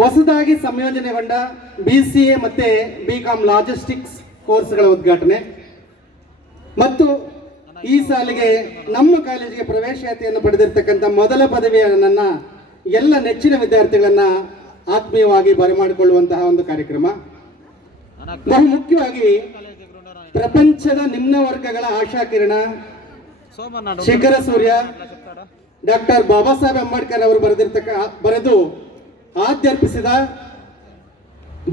ಹೊಸದಾಗಿ ಸಂಯೋಜನೆಗೊಂಡ B C A ಮತ್ತೆ ಬಿ ಕಾಮ್ ಲಾಜಿಸ್ಟಿಕ್ಸ್ ಕೋರ್ಸ್ಗಳ ಉದ್ಘಾಟನೆ. ಮತ್ತು ಈ ಸಾಲಿಗೆ ನಮ್ಮ ಕಾಲೇಜಿಗೆ ಪ್ರವೇಶಾತಿಯನ್ನು ಪಡೆದಿರತಕ್ಕಂಥ ಮೊದಲ ಪದವಿಯ ನನ್ನ ಎಲ್ಲ ನೆಚ್ಚಿನ ವಿದ್ಯಾರ್ಥಿಗಳನ್ನು ಆತ್ಮೀಯವಾಗಿ ಬರಮಾಡಿಕೊಳ್ಳುವಂತಹ ಒಂದು ಕಾರ್ಯಕ್ರಮ. ಬಹು ಮುಖ್ಯವಾಗಿ ಪ್ರಪಂಚದ ನಿಮ್ನ ವರ್ಗಗಳ ಆಶಾಕಿರಣ ಶಿಖರ ಸೂರ್ಯ ಡಾಕ್ಟರ್ ಬಾಬಾ ಸಾಹೇಬ್ ಅಂಬೇಡ್ಕರ್ ಅವರು ಬರೆದಿರ್ತಕ್ಕ ಬರೆದು ಆದ್ಯರ್ಪಿಸಿದ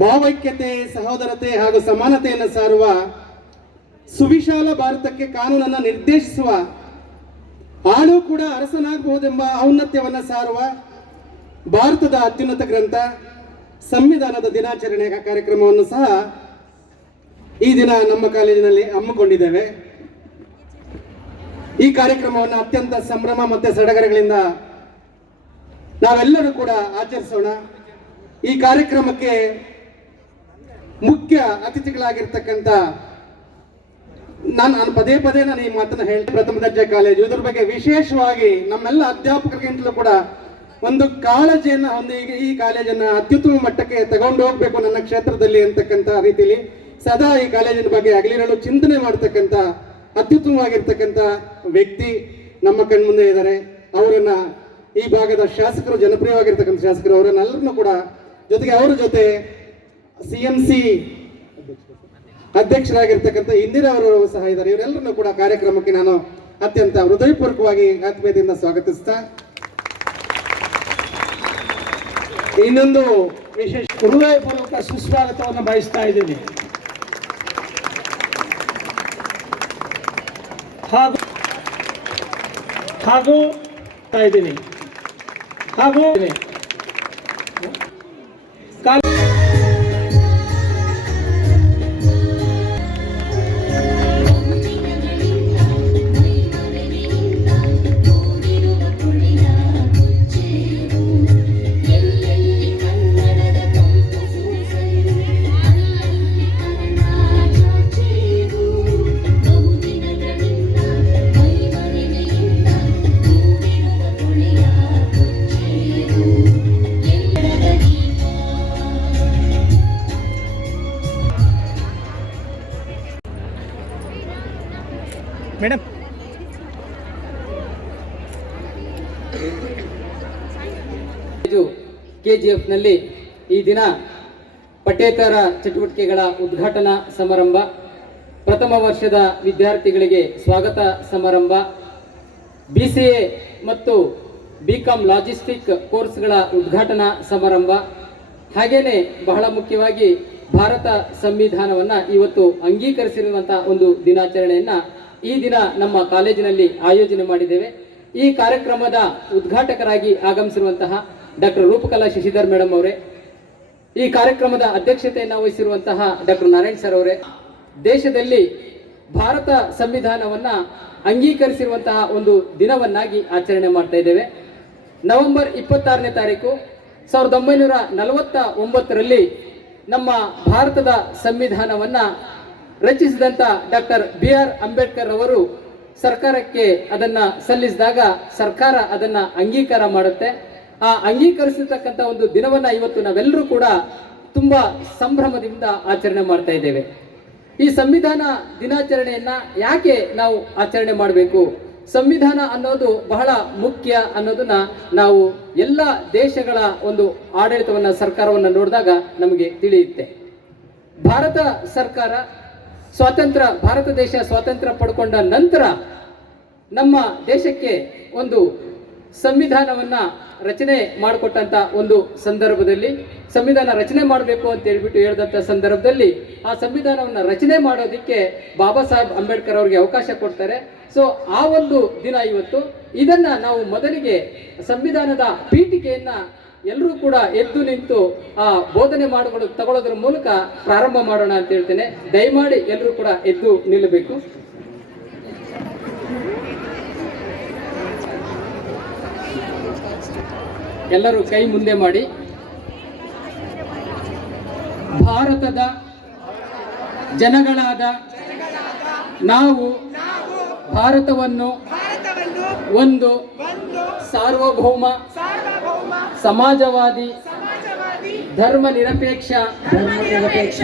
ಭಾವೈಕ್ಯತೆ, ಸಹೋದರತೆ ಹಾಗೂ ಸಮಾನತೆಯನ್ನು ಸಾರುವ ಸುವಿಶಾಲ ಭಾರತಕ್ಕೆ ಕಾನೂನನ್ನು ನಿರ್ದೇಶಿಸುವ ಆಳು ಕೂಡ ಅರಸನಾಗಬಹುದೆಂಬ ಔನ್ನತ್ಯವನ್ನು ಸಾರುವ ಭಾರತದ ಅತ್ಯುನ್ನತ ಗ್ರಂಥ ಸಂವಿಧಾನದ ದಿನಾಚರಣೆ ಕಾರ್ಯಕ್ರಮವನ್ನು ಸಹ ಈ ದಿನ ನಮ್ಮ ಕಾಲೇಜಿನಲ್ಲಿ ಹಮ್ಮಿಕೊಂಡಿದ್ದೇವೆ. ಈ ಕಾರ್ಯಕ್ರಮವನ್ನು ಅತ್ಯಂತ ಸಂಭ್ರಮ ಮತ್ತು ಸಡಗರಗಳಿಂದ ನಾವೆಲ್ಲರೂ ಕೂಡ ಆಚರಿಸೋಣ. ಈ ಕಾರ್ಯಕ್ರಮಕ್ಕೆ ಮುಖ್ಯ ಅತಿಥಿಗಳಾಗಿರ್ತಕ್ಕಂಥ ನಾನು ನಾನು ಪದೇ ಪದೇ ನಾನು ಈ ಮಾತನ್ನು ಹೇಳಿ ಪ್ರಥಮ ದರ್ಜೆ ಕಾಲೇಜು, ಇದ್ರ ಬಗ್ಗೆ ವಿಶೇಷವಾಗಿ ನಮ್ಮೆಲ್ಲ ಅಧ್ಯಾಪಕರಿಗಿಂತಲೂ ಕೂಡ ಒಂದು ಕಾಳಜಿಯನ್ನು ಒಂದು ಈಗ ಈ ಕಾಲೇಜನ್ನ ಅತ್ಯುತ್ತಮ ಮಟ್ಟಕ್ಕೆ ತಗೊಂಡು ಹೋಗ್ಬೇಕು ನನ್ನ ಕ್ಷೇತ್ರದಲ್ಲಿ ಅಂತಕ್ಕಂಥ ರೀತಿಯಲ್ಲಿ ಸದಾ ಈ ಕಾಲೇಜಿನ ಬಗ್ಗೆ ಅಗಲಿರಲು ಚಿಂತನೆ ಮಾಡ್ತಕ್ಕಂಥ, ಅತ್ಯುತ್ತಮವಾಗಿರ್ತಕ್ಕಂಥ ವ್ಯಕ್ತಿ ನಮ್ಮ ಕಣ್ಮುಂದೆ ಇದ್ದಾರೆ. ಅವರನ್ನ ಈ ಭಾಗದ ಶಾಸಕರು ಜನಪ್ರಿಯವಾಗಿರ್ತಕ್ಕಂಥ ಶಾಸಕರು ಅವರನ್ನೆಲ್ಲರನ್ನೂ ಕೂಡ ಜೊತೆಗೆ ಅವರ ಜೊತೆ ಸಿ ಎಂ ಸಿ ಅಧ್ಯಕ್ಷರಾಗಿರ್ತಕ್ಕಂಥ ಇಂದಿರಾ ಅವರು ಸಹ ಇದ್ದಾರೆ. ಇವರೆಲ್ಲರನ್ನೂ ಕೂಡ ಕಾರ್ಯಕ್ರಮಕ್ಕೆ ನಾನು ಅತ್ಯಂತ ಹೃದಯಪೂರ್ವಕವಾಗಿ ಆತ್ಮೀಯತೆಯಿಂದ ಸ್ವಾಗತಿಸ್ತಾ ಇನ್ನೊಂದು ವಿಶೇಷ ಹೃದಯಪೂರ್ವಕ ಸುಸ್ವಾಗತವನ್ನು ಬಯಸ್ತಾ ಇದ್ದೀನಿ. ಹಾಗೂ ಹಾಗೂ ಇದ್ದೀನಿ. Tá bom. ಕೆಜಿಎಫ್ನಲ್ಲಿ ಈ ದಿನ ಪಠ್ಯೇತರ ಚಟುವಟಿಕೆಗಳ ಉದ್ಘಾಟನಾ ಸಮಾರಂಭ, ಪ್ರಥಮ ವರ್ಷದ ವಿದ್ಯಾರ್ಥಿಗಳಿಗೆ ಸ್ವಾಗತ ಸಮಾರಂಭ ಬಿ ಸಿ ಎ ಮತ್ತು ಬಿ ಕಾಮ್ ಲಾಜಿಸ್ಟಿಕ್ ಕೋರ್ಸ್ಗಳ ಉದ್ಘಾಟನಾ ಸಮಾರಂಭ. ಹಾಗೆಯೇ ಬಹಳ ಮುಖ್ಯವಾಗಿ ಭಾರತ ಸಂವಿಧಾನವನ್ನು ಇವತ್ತು ಅಂಗೀಕರಿಸಿರುವಂತಹ ಒಂದು ದಿನಾಚರಣೆಯನ್ನು ಈ ದಿನ ನಮ್ಮ ಕಾಲೇಜಿನಲ್ಲಿ ಆಯೋಜನೆ ಮಾಡಿದ್ದೇವೆ. ಈ ಕಾರ್ಯಕ್ರಮದ ಉದ್ಘಾಟಕರಾಗಿ ಆಗಮಿಸಿರುವಂತಹ ಡಾಕ್ಟರ್ ರೂಪಕಲಾ ಶಶಿಧರ್ ಮೇಡಮ್ ಅವರೇ, ಈ ಕಾರ್ಯಕ್ರಮದ ಅಧ್ಯಕ್ಷತೆಯನ್ನು ವಹಿಸಿರುವಂತಹ ಡಾಕ್ಟರ್ ನಾರಾಯಣ್ ಸರ್ ಅವರೇ, ದೇಶದಲ್ಲಿ ಭಾರತ ಸಂವಿಧಾನವನ್ನ ಅಂಗೀಕರಿಸಿರುವಂತಹ ಒಂದು ದಿನವನ್ನಾಗಿ ಆಚರಣೆ ಮಾಡ್ತಾ ಇದ್ದೇವೆ. ನವೆಂಬರ್ ಇಪ್ಪತ್ತಾರನೇ ತಾರೀಕು ಸಾವಿರದ ಒಂಬೈನೂರ ನಲವತ್ತ ಒಂಬತ್ತರಲ್ಲಿ ನಮ್ಮ ಭಾರತದ ಸಂವಿಧಾನವನ್ನ ರಚಿಸಿದಂಥ ಡಾಕ್ಟರ್ ಬಿ ಆರ್ ಅಂಬೇಡ್ಕರ್ ಅವರು ಸರ್ಕಾರಕ್ಕೆ ಅದನ್ನ ಸಲ್ಲಿಸಿದಾಗ ಸರ್ಕಾರ ಅದನ್ನ ಅಂಗೀಕಾರ ಮಾಡುತ್ತೆ. ಆ ಅಂಗೀಕರಿಸಿರ್ತಕ್ಕಂಥ ಒಂದು ದಿನವನ್ನ ಇವತ್ತು ನಾವೆಲ್ಲರೂ ಕೂಡ ತುಂಬಾ ಸಂಭ್ರಮದಿಂದ ಆಚರಣೆ ಮಾಡ್ತಾ ಇದ್ದೇವೆ. ಈ ಸಂವಿಧಾನ ದಿನಾಚರಣೆಯನ್ನ ಯಾಕೆ ನಾವು ಆಚರಣೆ ಮಾಡಬೇಕು? ಸಂವಿಧಾನ ಅನ್ನೋದು ಬಹಳ ಮುಖ್ಯ ಅನ್ನೋದನ್ನ ನಾವು ಎಲ್ಲ ದೇಶಗಳ ಒಂದು ಆಡಳಿತವನ್ನ, ಸರ್ಕಾರವನ್ನ ನೋಡಿದಾಗ ನಮಗೆ ತಿಳಿಯುತ್ತೆ. ಭಾರತ ಸರ್ಕಾರ ಸ್ವಾತಂತ್ರ್ಯ, ಭಾರತ ದೇಶ ಸ್ವಾತಂತ್ರ್ಯ ಪಡ್ಕೊಂಡ ನಂತರ ನಮ್ಮ ದೇಶಕ್ಕೆ ಒಂದು ಸಂವಿಧಾನವನ್ನ ರಚನೆ ಮಾಡಿಕೊಟ್ಟಂಥ ಒಂದು ಸಂದರ್ಭದಲ್ಲಿ, ಸಂವಿಧಾನ ರಚನೆ ಮಾಡಬೇಕು ಅಂತ ಹೇಳ್ಬಿಟ್ಟು ಹೇಳಿದಂಥ ಸಂದರ್ಭದಲ್ಲಿ ಆ ಸಂವಿಧಾನವನ್ನ ರಚನೆ ಮಾಡೋದಕ್ಕೆ ಬಾಬಾ ಸಾಹೇಬ್ ಅಂಬೇಡ್ಕರ್ ಅವರಿಗೆ ಅವಕಾಶ ಕೊಡ್ತಾರೆ. ಸೊ ಆ ಒಂದು ದಿನ ಇವತ್ತು, ಇದನ್ನ ನಾವು ಮೊದಲಿಗೆ ಸಂವಿಧಾನದ ಪೀಠಿಕೆಯನ್ನ ಎಲ್ಲರೂ ಕೂಡ ಎದ್ದು ನಿಂತು ಆ ಬೋಧನೆ ಮಾಡಿಕೊಂಡು ತಗೊಳ್ಳೋದ್ರ ಮೂಲಕ ಪ್ರಾರಂಭ ಮಾಡೋಣ ಅಂತ ಹೇಳ್ತೇನೆ. ದಯಮಾಡಿ ಎಲ್ಲರೂ ಕೂಡ ಎದ್ದು ನಿಲ್ಲಬೇಕು. ಎಲ್ಲರೂ ಕೈ ಮುಂದೆ ಮಾಡಿ. ಭಾರತದ ಜನಗಳಾದ ನಾವು ಭಾರತವನ್ನು ಒಂದು ಸಾರ್ವಭೌಮ ಸಮಾಜವಾದಿ ಧರ್ಮ ನಿರಪೇಕ್ಷ ಧರ್ಮನಿರಪೇಕ್ಷ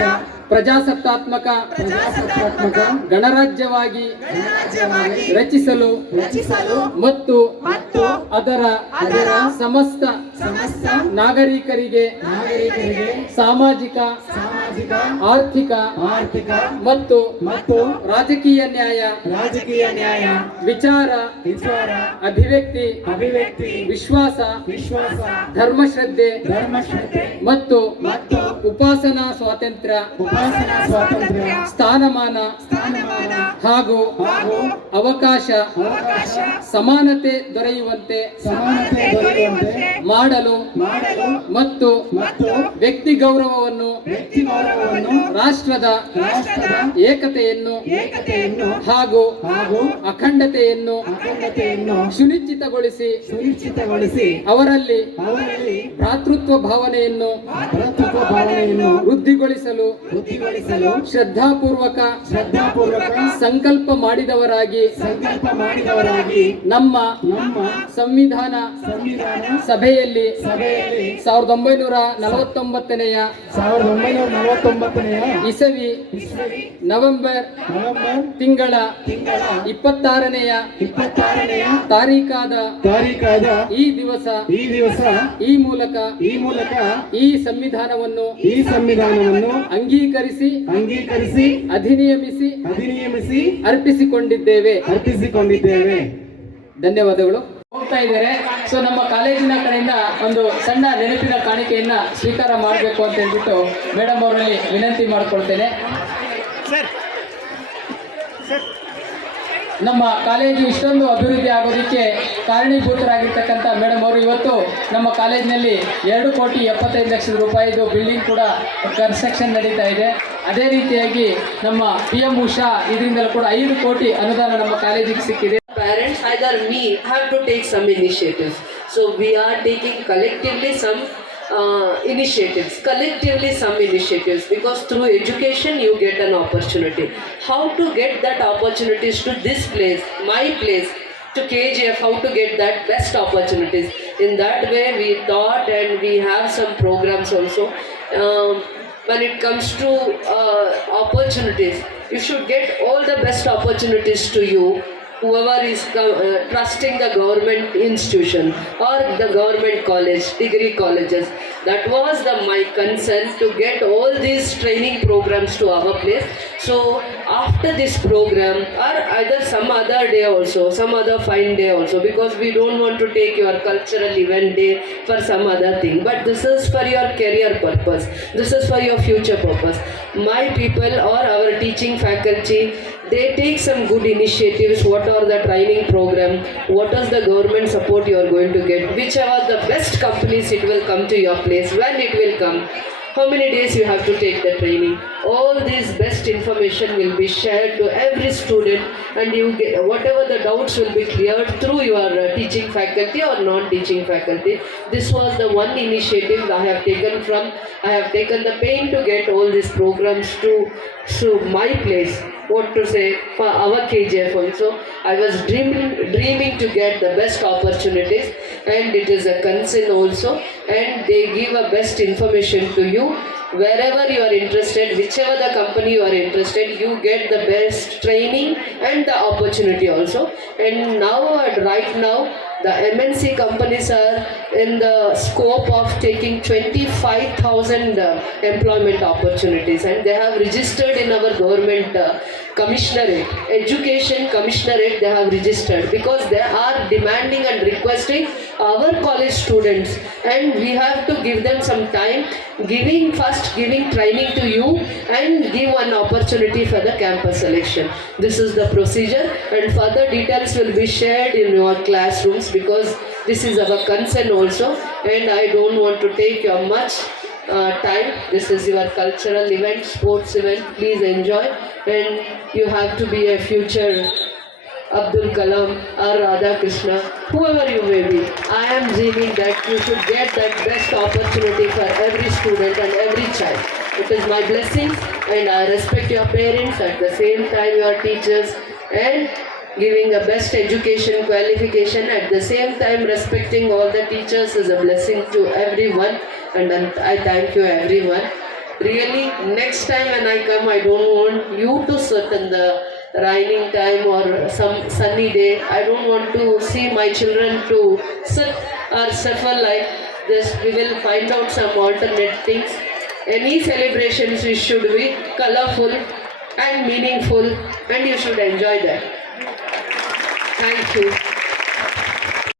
ಪ್ರಜಾಸತ್ತಾತ್ಮಕ ಪ್ರಜಾಸತ್ತಾತ್ಮಕ ಗಣರಾಜ್ಯವಾಗಿ ರಚಿಸಲು ರಚಿಸಲು ಮತ್ತು ಮತ್ತು ಅದರ ಅದರ ಸಮಸ್ತ ನಾಗರಿಕರಿಗೆ ನಾಗರಿಕರಿಗೆ ಸಾಮಾಜಿಕ ಸಾಮಾಜಿಕ ಆರ್ಥಿಕ ಆರ್ಥಿಕ ಮತ್ತು ಮತ್ತು ರಾಜಕೀಯ ನ್ಯಾಯ ರಾಜಕೀಯ ನ್ಯಾಯ ವಿಚಾರ ವಿಚಾರ ಅಭಿವ್ಯಕ್ತಿ ಅಭಿವ್ಯಕ್ತಿ ವಿಶ್ವಾಸ ವಿಶ್ವಾಸ ಧರ್ಮಶ್ರದ್ಧೆ ಧರ್ಮಶ್ರದ್ಧೆ ಮತ್ತು ಮತ್ತು ಉಪಾಸನಾ ಸ್ವಾತಂತ್ರ್ಯ ಉಪಾಸನಾ ಸ್ವಾತಂತ್ರ್ಯ ಸ್ಥಾನಮಾನ ಸ್ಥಾನಮಾನ ಹಾಗೂ ಹಾಗೂ ಅವಕಾಶ ಅವಕಾಶ ಸಮಾನತೆ ದೊರೆಯುವಂತೆ ಸಮಾನತೆ ದೊರೆಯುವಂತೆ ಮಾಡಲು ಮಾಡಲು ಮತ್ತು ವ್ಯಕ್ತಿ ಗೌರವವನ್ನು ರಾಷ್ಟ್ರದ ರಾಷ್ಟ್ರದ ಏಕತೆಯನ್ನು ಹಾಗೂ ಹಾಗೂ ಅಖಂಡತೆಯನ್ನು ಸುನಿಶ್ಚಿತಗೊಳಿಸಿ ಸುನಿಶ್ಚಿತಗೊಳಿಸಿ ಅವರಲ್ಲಿ ಭ್ರಾತೃತ್ವ ಭಾವನೆಯನ್ನು ಭಾವನೆಯನ್ನು ವೃದ್ಧಿಗೊಳಿಸಲು ವೃದ್ಧಿಗೊಳಿಸಲು ಶ್ರದ್ಧಾಪೂರ್ವಕ ಶ್ರದ್ಧಾಪೂರ್ವಕ ಸಂಕಲ್ಪ ಮಾಡಿದವರಾಗಿ ಸಂಕಲ್ಪ ಮಾಡಿದವರಾಗಿ ನಮ್ಮ ನಮ್ಮ ಸಂವಿಧಾನ ಸಂವಿಧಾನ ಸಭೆಯಲ್ಲಿ ಸಭೆಯಲ್ಲಿ ಸಾವಿರದ ಒಂಬೈನೂರ ನಲವತ್ತೊಂಬತ್ತನೆಯ ಸಾವಿರದ ಒಂಬೈನೂರ ನಲವತ್ತೊಂಬತ್ತನೆಯ ಇಸವಿ ನವೆಂಬರ್ ನವೆಂಬರ್ ತಿಂಗಳ ತಿಂಗಳ ಇಪ್ಪತ್ತಾರನೆಯ ಇಪ್ಪತ್ತಾರನೆಯ ತಾರೀಕಾದ ತಾರೀಕಾದ ಈ ದಿವಸ ಈ ದಿವಸ ಈ ಮೂಲಕ ಈ ಮೂಲಕ ಈ ಸಂವಿಧಾನವನ್ನು ಈ ಸಂವಿಧಾನವನ್ನು ಅಂಗೀಕರಿಸಿ ಅಂಗೀಕರಿಸಿ ಅಧಿನಿಯಮಿಸಿ ಅಧಿನಿಯಮಿಸಿ ಅರ್ಪಿಸಿಕೊಂಡಿದ್ದೇವೆ. ಅರ್ಪಿಸಿಕೊಂಡಿದ್ದೇವೆ. ಧನ್ಯವಾದಗಳು. ಹೋಗ್ತಾ ಇದ್ದಾರೆ. ಸೊ ನಮ್ಮ ಕಾಲೇಜಿನ ಕಡೆಯಿಂದ ಒಂದು ಸಣ್ಣ ನೆನಪಿನ ಕಾಣಿಕೆಯನ್ನ ಸ್ವೀಕಾರ ಮಾಡಬೇಕು ಅಂತ ಹೇಳ್ಬಿಟ್ಟು ಮೇಡಮ್ ಅವರಲ್ಲಿ ವಿನಂತಿ ಮಾಡ್ಕೊಳ್ತೇನೆ. ನಮ್ಮ ಕಾಲೇಜು ಇಷ್ಟೊಂದು ಅಭಿವೃದ್ಧಿ ಆಗೋದಕ್ಕೆ ಕಾರಣೀಭೂತರಾಗಿರ್ತಕ್ಕಂಥ ಮೇಡಮ್ ಅವರು ಇವತ್ತು ನಮ್ಮ ಕಾಲೇಜಿನಲ್ಲಿ ಎರಡು ಕೋಟಿ ಎಪ್ಪತ್ತೈದು ಲಕ್ಷದ ರೂಪಾಯಿದು ಬಿಲ್ಡಿಂಗ್ ಕೂಡ ಕನ್ಸ್ಟ್ರಕ್ಷನ್ ನಡೀತಾ ಇದೆ. ಅದೇ ರೀತಿಯಾಗಿ ನಮ್ಮ ಪಿ ಎಂ ಉಷಾ ಇದರಿಂದಲೂ ಕೂಡ ಐದು ಕೋಟಿ ಅನುದಾನ ನಮ್ಮ ಕಾಲೇಜಿಗೆ ಸಿಕ್ಕಿದೆ. Parents, either me, have to take some initiatives. So we are taking collectively some uh, initiatives, collectively some initiatives, because through education you get an opportunity. How to get that opportunities to this place, my place, to KGF, how to get that best opportunities. In that way, we thought and we have some programs also. Um, when it comes to uh, opportunities, you should get all the best opportunities to you whoever is uh, trusting the government institution or the government college degree colleges that was the my concern to get all these training programs to our place. So after this program or either some other day also some other fine day also because we don't want to take your cultural event day for some other thing. But this is for your career purpose. This is for your future purpose. My people or our teaching faculty they take some good initiatives. What are the training program? What is the government support you are going to get? Whichever the best companies it will come to your place. When it will come? How many days you have to take the training? All this best information will be shared to every student and you get whatever the doubts will be cleared through your uh, teaching faculty or non-teaching faculty this was the one initiative i have taken from i have taken the pain to get all these programs to to my place what to say for our KGF also. I was dreaming, dreaming to get the best opportunities, and it is a concern also. And they give a best information to you wherever you are interested, whichever the company you are interested, you get the best training and the opportunity also. And now, right now, the MNC companies are in the scope of taking 25,000 uh, employment opportunities and they have registered in our government uh, commissionerate, education commissionerate they have registered because they are demanding and requesting our college students and we have to give them some time giving first giving training to you and give one opportunity for the campus selection. This is the procedure and further details will be shared in your classrooms because this is our concern also. And i don't want to take your much uh, time. This is your cultural event sports event. Please enjoy. And you have to be a future Abdul Kalam or Radha Krishna, whoever you may be, I am dreaming that you should get that best opportunity for every student and every child. It is my blessings and I respect your parents. At the same time your teachers and giving a best education qualification at the same time respecting all the teachers is a blessing to everyone and I thank you everyone. Really, next time when I come, I don't want you to sit in the raining time or some sunny day. I don't want to see my children to sit or suffer like this. We will find out some alternate things. Any celebrations we should be colorful and meaningful and you should enjoy that. Thank you.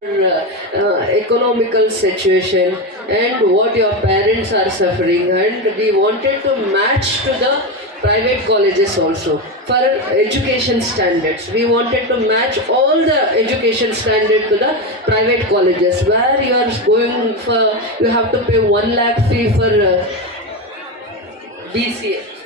Uh, uh, economical situation and what your parents are suffering and we wanted to match to the private colleges also for education standards we wanted to match all the education standard to the private colleges where you are going for you have to pay 1 lakh fee for uh, BCA.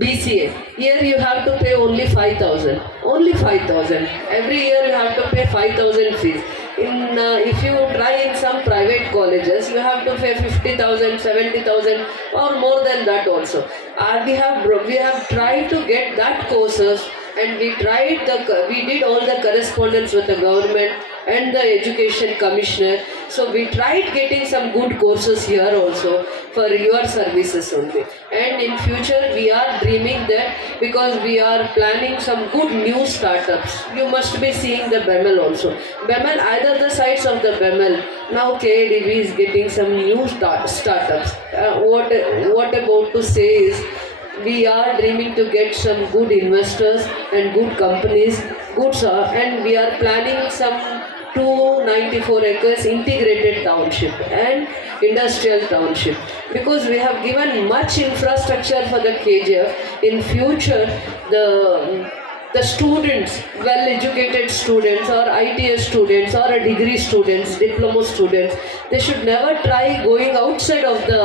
BCA. Here you have to pay only 5000. Only 5000. Every year you have to pay 5000 fees. In uh, if you try in some private colleges, you have to pay 50,000, 70,000 or more than that also. Uh, we have we have tried to get that courses and we tried the we did all the correspondence with the government and the education commissioner. So we tried getting some good courses here also for your services only. And in future we are dreaming that because we are planning some good new startups. You must be seeing the bemel also. Bemel either the sides of the bemel. Now kadb is getting some new start, startups. Uh, what what about to say is we are dreaming to get some good investors and good companies good uh, and we are planning some 294 acres integrated township and industrial township. Because we have given much infrastructure for the kgf in future the the students well educated students or its students or a degree students diploma students they should never try going outside of the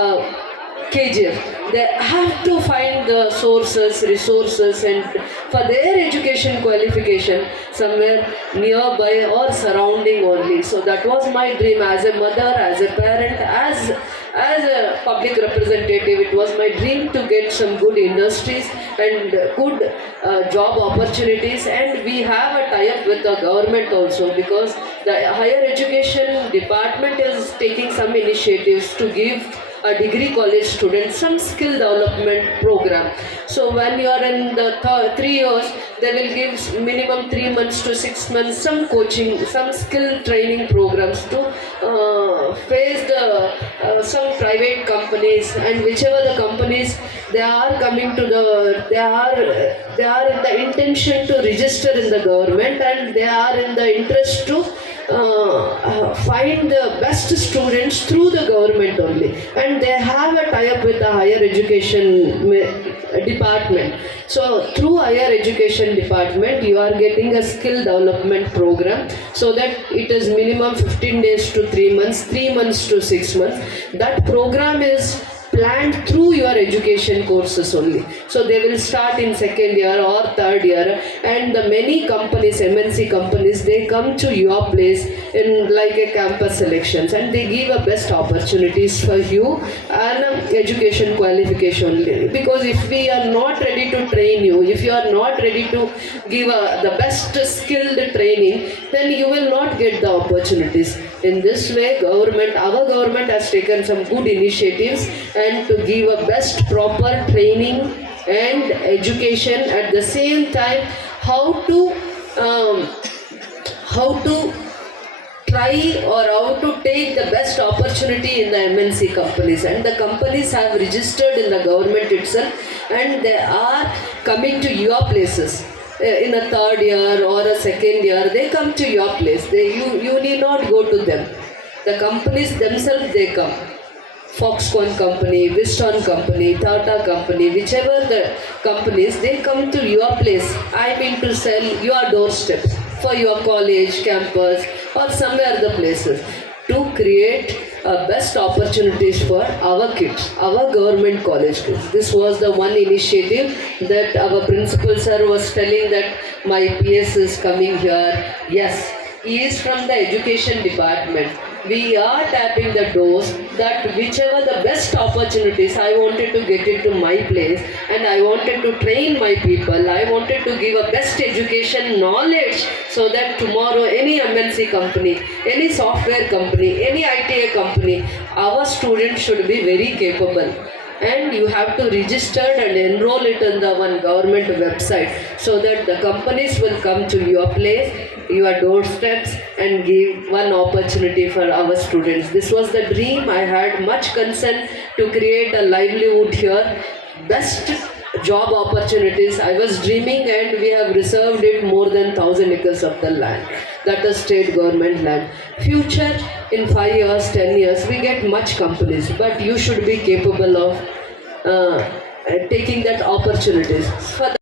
uh, KGF. They have to find the sources, resources, and for their education qualification somewhere nearby or surrounding only. So that was my dream as a mother, as a parent, as as a public representative. It was my dream to get some good industries and good uh, job opportunities, and we have a tie-up with the government also because the higher education department is taking some initiatives to give a degree college student some skill development program. So when you are in the th- three years they will give minimum three months to six months some coaching some skill training programs to uh, face the uh, some private companies and whichever the companies they are coming to the they are they are in the intention to register in the government and they are in the interest to uh, uh, find the best students through the government only. And they have a tie-up with the higher education department. So through higher education department you are getting a skill development program so that it is minimum 15 days to 3 months 3 months to 6 months. That program is planned through your education courses only. So they will start in second year or third year, and the many companies, MNC companies, they come to your place in like a campus selections, and they give a best opportunities for you and um, education qualification only. Because if we are not ready to train you, if you are not ready to give a, the best skilled training, then you will not get the opportunities. In this way, government, our government has taken some good initiatives and to give a best proper training and education at the same time how to um, how to try or how to take the best opportunity in the MNC companies. And the companies have registered in the government itself and they are coming to your places. Uh, in a third year or a second year they come to your place. They you you need not go to them. The companies themselves they come Foxconn company, Viston company, Tata company, whichever the companies, they come to your place. I mean to sell your doorsteps for your college, campus, or somewhere the places to create uh, best opportunities for our kids, our government college kids. This was the one initiative that our principal sir was telling that my PS is coming here. Yes, he is from the education department we are tapping the doors that whichever the best opportunities I wanted to get into my place and I wanted to train my people, I wanted to give a best education knowledge so that tomorrow any MNC company, any software company, any ITA company, our students should be very capable and you have to register and enroll it on the one government website so that the companies will come to your place your doorsteps and give one opportunity for our students. This was the dream. I had much concern to create a livelihood here. Best job opportunities. I was dreaming and we have reserved it more than 1000 acres of the land that is state government land future in 5 years 10 years we get much companies but you should be capable of uh, taking that opportunities. For